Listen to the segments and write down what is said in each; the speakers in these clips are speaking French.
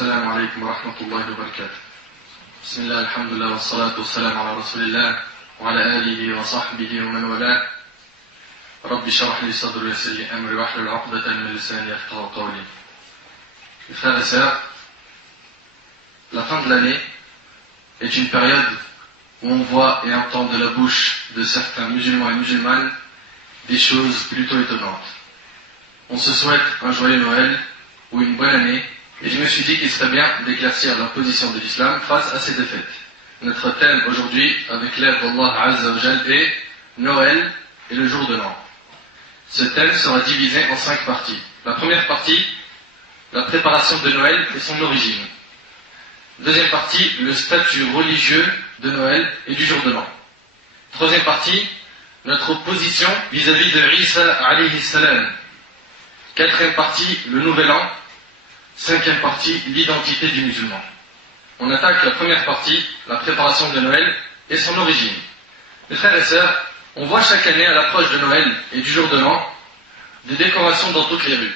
السلام عليكم ورحمة الله وبركاته. بسم الله الحمد لله والصلاة والسلام على رسول الله وعلى آله وصحبه ومن والاه. رب اشرح لي صدري ويسر لي أمري واحلل عقدة من لساني يفقهوا قولي. Mes frères et sœurs, la fin de l'année est une période où on voit et entend de la bouche de certains musulmans et musulmanes des choses plutôt étonnantes. On se souhaite un joyeux Noël ou une bonne année, et je me suis dit qu'il serait bien d'éclaircir la position de l'islam face à ces défaites. Notre thème aujourd'hui, avec l'aide d'Allah Azza wa Jal, est Noël et le jour de l'an. Ce thème sera divisé en 5 parties. La première partie, la préparation de Noël et son origine. Deuxième partie, le statut religieux de Noël et du jour de l'an. Troisième partie, notre position vis-à-vis de Isa alayhi salam. Quatrième partie, le nouvel an. Cinquième partie, l'identité du musulman. On attaque la première partie, la préparation de Noël et son origine. Mes frères et sœurs, on voit chaque année à l'approche de Noël et du jour de l'an des décorations dans toutes les rues,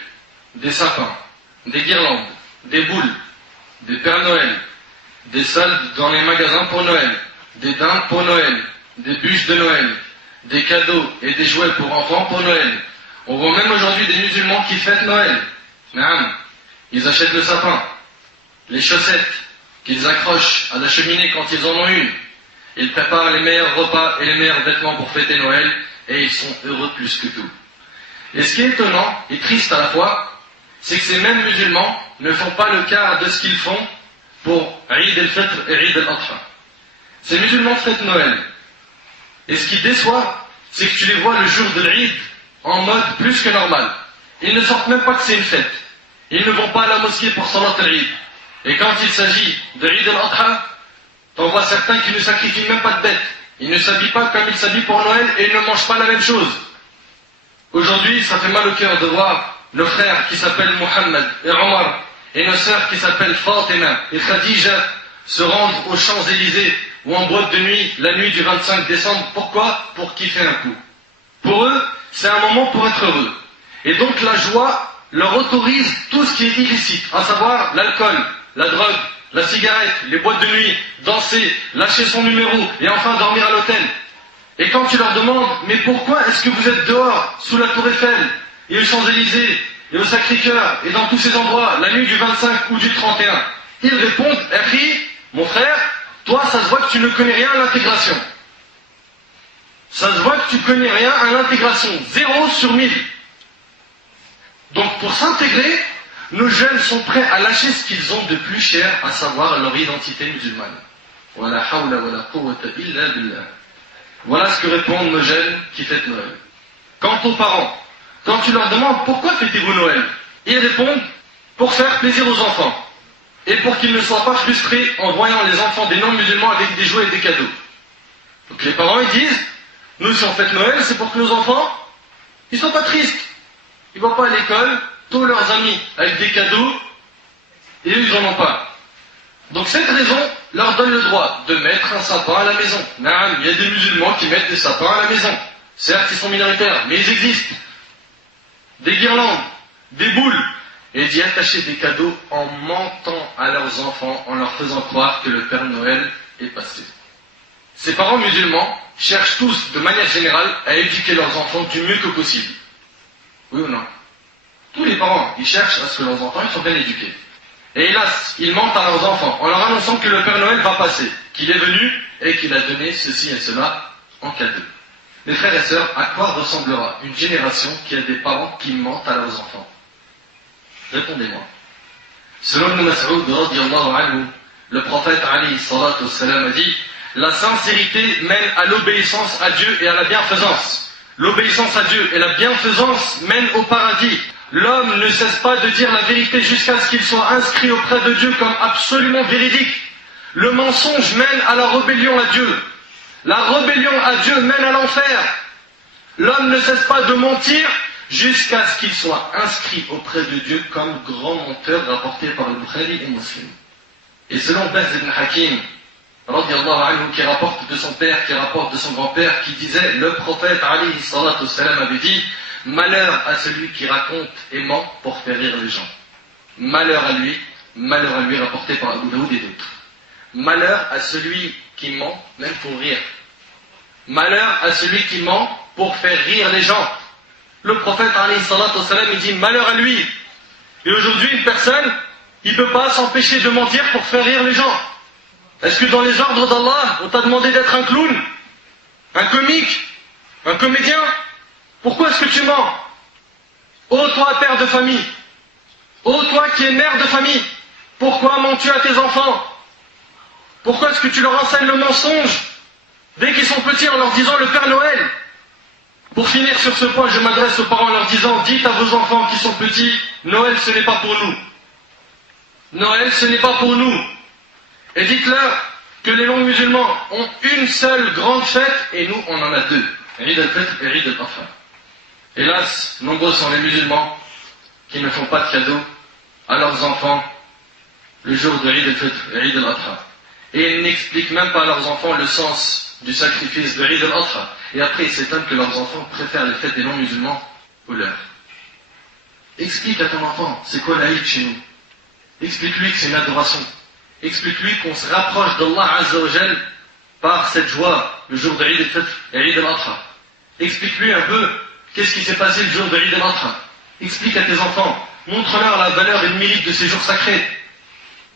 des sapins, des guirlandes, des boules, des Pères Noël, des soldes dans les magasins pour Noël, des dindes pour Noël, des bûches de Noël, des cadeaux et des jouets pour enfants pour Noël. On voit même aujourd'hui des musulmans qui fêtent Noël. Naam. Ils achètent le sapin, les chaussettes qu'ils accrochent à la cheminée quand ils en ont une. Ils préparent les meilleurs repas et les meilleurs vêtements pour fêter Noël, et ils sont heureux plus que tout. Et ce qui est étonnant et triste à la fois, c'est que ces mêmes musulmans ne font pas le quart de ce qu'ils font pour Eid al-Fitr et Eid al-Adha. Ces musulmans fêtent Noël. Et ce qui déçoit, c'est que tu les vois le jour de l'Eid en mode plus que normal. Ils ne sortent même pas que c'est une fête. Ils ne vont pas à la mosquée pour Salat al-Eid. Et quand il s'agit de Eid al-Adha, t'en vois certains qui ne sacrifient même pas de bêtes. Ils ne s'habillent pas comme ils s'habillent pour Noël et ils ne mangent pas la même chose. Aujourd'hui, ça fait mal au cœur de voir nos frères qui s'appellent Mohammed et Omar et nos sœurs qui s'appellent Fatima et Khadija se rendre aux Champs-Élysées ou en boîte de nuit la nuit du 25 décembre. Pourquoi? Pour kiffer un coup. Pour eux, c'est un moment pour être heureux. Et donc la joie leur autorise tout ce qui est illicite, à savoir l'alcool, la drogue, la cigarette, les boîtes de nuit, danser, lâcher son numéro et enfin dormir à l'hôtel. Et quand tu leur demandes, mais pourquoi est-ce que vous êtes dehors, sous la Tour Eiffel, et aux Champs-Élysées, et au Sacré-Cœur, et dans tous ces endroits, la nuit du 25 ou du 31, ils répondent, Akhi, mon frère, toi ça se voit que tu ne connais rien à l'intégration. Ça se voit que tu connais rien à l'intégration, 0 sur 1000. Donc pour s'intégrer, nos jeunes sont prêts à lâcher ce qu'ils ont de plus cher, à savoir leur identité musulmane. Wala hawla wala quwwata illa billah. Voilà ce que répondent nos jeunes qui fêtent Noël. Quant aux parents, quand tu leur demandes pourquoi fêtez-vous Noël, ils répondent pour faire plaisir aux enfants et pour qu'ils ne soient pas frustrés en voyant les enfants des non-musulmans avec des jouets et des cadeaux. Donc les parents ils disent, nous si on fête Noël, c'est pour que nos enfants, ils soient pas tristes. Ils ne vont pas à l'école, tous leurs amis avec des cadeaux, et eux ils n'en ont pas. Donc cette raison leur donne le droit de mettre un sapin à la maison. Naam, il y a des musulmans qui mettent des sapins à la maison. Certes, ils sont minoritaires, mais ils existent. Des guirlandes, des boules, et d'y attacher des cadeaux en mentant à leurs enfants, en leur faisant croire que le Père Noël est passé. Ces parents musulmans cherchent tous, de manière générale, à éduquer leurs enfants du mieux que possible. Oui ou non? Tous les parents, ils cherchent à ce que leurs enfants ils soient bien éduqués. Et hélas, ils mentent à leurs enfants en leur annonçant que le Père Noël va passer, qu'il est venu et qu'il a donné ceci et cela en cadeau. Mes frères et sœurs, à quoi ressemblera une génération qui a des parents qui mentent à leurs enfants? Répondez-moi. Selon Ibn Mas'ud radiyallahu anhu, le prophète alayhi salatu wassalam a dit: la sincérité mène à l'obéissance à Dieu et à la bienfaisance. L'obéissance à Dieu et la bienfaisance mènent au paradis. L'homme ne cesse pas de dire la vérité jusqu'à ce qu'il soit inscrit auprès de Dieu comme absolument véridique. Le mensonge mène à la rébellion à Dieu. La rébellion à Dieu mène à l'enfer. L'homme ne cesse pas de mentir jusqu'à ce qu'il soit inscrit auprès de Dieu comme grand menteur, rapporté par le Bukhari et Muslim. Et selon Baz ibn Hakim, radiallahu anhu, qui rapporte de son père, qui rapporte de son grand-père, qui disait, le prophète alayhi salatu wassalam avait dit: malheur à celui qui raconte et ment pour faire rire les gens. Malheur à lui malheur à lui rapporté par Abu Daoud et d'autres. Malheur à celui qui ment, même pour rire. Malheur à celui qui ment pour faire rire les gens. Le prophète, alayhi salatu wassalam, il dit malheur à lui. Et aujourd'hui, une personne, il ne peut pas s'empêcher de mentir pour faire rire les gens. Est-ce que dans les ordres d'Allah, on t'a demandé d'être un clown, un comique, un comédien? Pourquoi est-ce que tu mens? Ô toi, père de famille, ô toi qui es mère de famille, pourquoi mens-tu à tes enfants? Pourquoi est-ce que tu leur enseignes le mensonge dès qu'ils sont petits en leur disant le Père Noël? Pour finir sur ce point, je m'adresse aux parents en leur disant, dites à vos enfants qui sont petits, Noël ce n'est pas pour nous. Noël ce n'est pas pour nous. Et dites-leur que les longs musulmans ont une seule grande fête et nous on en a deux. Eid al-Fitr et Eid al-Adha. Hélas, nombreux sont les musulmans qui ne font pas de cadeaux à leurs enfants le jour de Eid al-Fitr et Eid al-Adha. Et ils n'expliquent même pas à leurs enfants le sens du sacrifice de Eid al-Adha. Et après ils s'étonnent que leurs enfants préfèrent les fêtes des non-musulmans aux leurs. Explique à ton enfant c'est quoi l'Aïd chez nous. Explique-lui que c'est une adoration. Explique-lui qu'on se rapproche d'Allah Azza wa Jal par cette joie le jour de Eid al-Fitr et Eid al-Adha. Explique-lui un peu qu'est-ce qui s'est passé le jour de Eid al-Adha. Explique à tes enfants, montre-leur la valeur et le mérite de ces jours sacrés.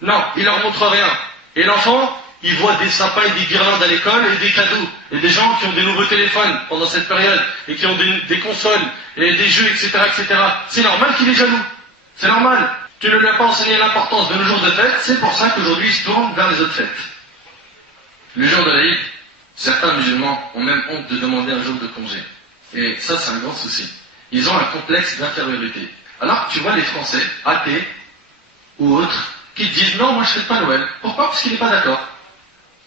Non, il leur montre rien. Et l'enfant, il voit des sapins et des guirlandes à l'école et des cadeaux. Et des gens qui ont des nouveaux téléphones pendant cette période et qui ont des consoles et des jeux, etc., etc. C'est normal qu'il est jaloux. C'est normal. Tu ne lui as pas enseigné l'importance de nos jours de fête, c'est pour ça qu'aujourd'hui il se tourne vers les autres fêtes. Le jour de l'Aïd, certains musulmans ont même honte de demander un jour de congé. Et ça, c'est un grand souci. Ils ont un complexe d'infériorité. Alors tu vois les Français, athées ou autres, qui te disent non, moi je ne fête pas Noël. Pourquoi? Parce qu'il n'est pas d'accord.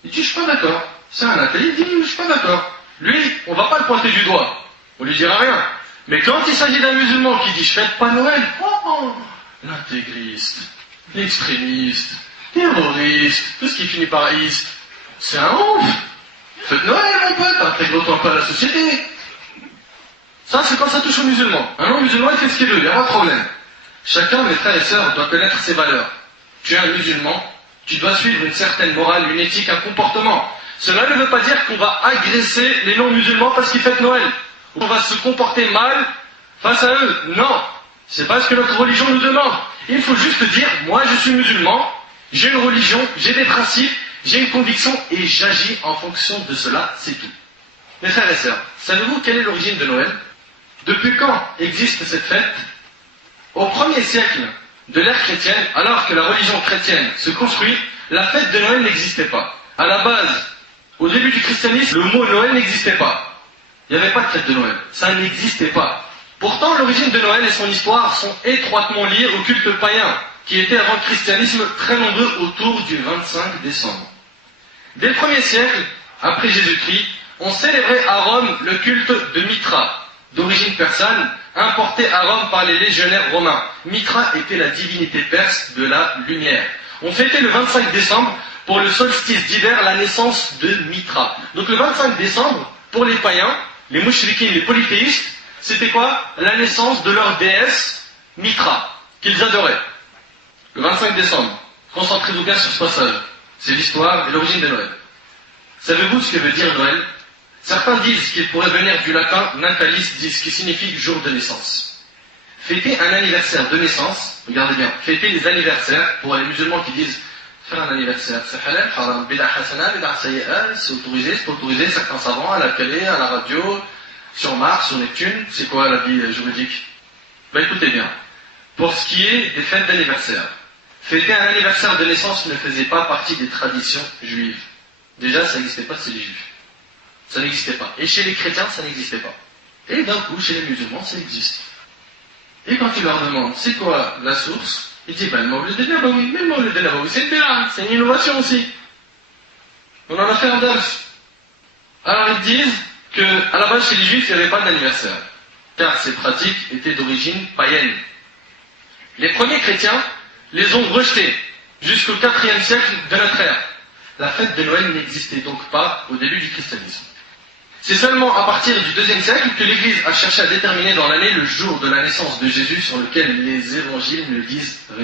Il dit je suis pas d'accord. C'est un athée, il dit je suis pas d'accord. Lui, on va pas le pointer du doigt. On lui dira rien. Mais quand il s'agit d'un musulman qui dit je fête pas Noël, oh, l'intégriste, l'extrémiste, terroriste, tout ce qui finit par iste, c'est un ouf. Fête Noël mon pote, intègre-toi pas à la société. Ça c'est quand ça touche aux musulmans. Un non-musulman il fait ce qu'il veut, il n'y a pas de problème. Chacun, mes frères et sœurs, doit connaître ses valeurs. Tu es un musulman, tu dois suivre une certaine morale, une éthique, un comportement. Cela ne veut pas dire qu'on va agresser les non-musulmans parce qu'ils fêtent Noël. Ou on va se comporter mal face à eux. Non, c'est pas ce que notre religion nous demande. Il faut juste dire, moi je suis musulman, j'ai une religion, j'ai des principes, j'ai une conviction et j'agis en fonction de cela, c'est tout. Mes frères et sœurs, savez-vous quelle est l'origine de Noël? Depuis quand existe cette fête? Au 1er siècle de l'ère chrétienne, alors que la religion chrétienne se construit, la fête de Noël n'existait pas. À la base, au début du christianisme, le mot Noël n'existait pas. Il n'y avait pas de fête de Noël. Ça n'existait pas. Pourtant, l'origine de Noël et son histoire sont étroitement liées au culte païen, qui était avant le christianisme très nombreux autour du 25 décembre. Dès le 1er siècle, après Jésus-Christ, on célébrait à Rome le culte de Mitra, d'origine persane, importé à Rome par les légionnaires romains. Mitra était la divinité perse de la lumière. On fêtait le 25 décembre pour le solstice d'hiver la naissance de Mitra. Donc le 25 décembre, pour les païens, les mouchriquins, les polythéistes, c'était quoi? La naissance de leur déesse Mitra, qu'ils adoraient. Le 25 décembre, concentrez-vous bien sur ce passage. C'est l'histoire et l'origine de Noël. Savez-vous ce que veut dire Noël? Certains disent qu'il pourrait venir du latin natalis, disent qui signifie jour de naissance. Fêter un anniversaire de naissance, regardez bien, fêter les anniversaires, pour les musulmans qui disent faire un anniversaire, c'est halal, haram, bid'a hasana, bid'a sayyi'a, c'est autorisé, c'est pas autorisé, certains savants, à la télé, à la radio, sur Mars, sur Neptune, c'est quoi la vie juridique? Ben écoutez bien, pour ce qui est des fêtes d'anniversaire, fêter un anniversaire de naissance ne faisait pas partie des traditions juives. Déjà, ça n'existait pas chez les juifs. Ça n'existait pas. Et chez les chrétiens, ça n'existait pas. Et d'un coup, chez les musulmans, ça existe. Et quand tu leur demandes, c'est quoi la source? Ils disent, ben, le Mawlid al-Nabawi, mais le Mawlid al-Nabawi, c'est une bid'a, c'est une innovation aussi. On en a fait un dars. Alors ils disent qu'à la base, chez les juifs, il n'y avait pas d'anniversaire. Car ces pratiques étaient d'origine païenne. Les premiers chrétiens les ont rejetés jusqu'au 4e siècle de notre ère. La fête de Noël n'existait donc pas au début du christianisme. C'est seulement à partir du 2e siècle que l'Église a cherché à déterminer dans l'année le jour de la naissance de Jésus sur lequel les évangiles ne disent rien.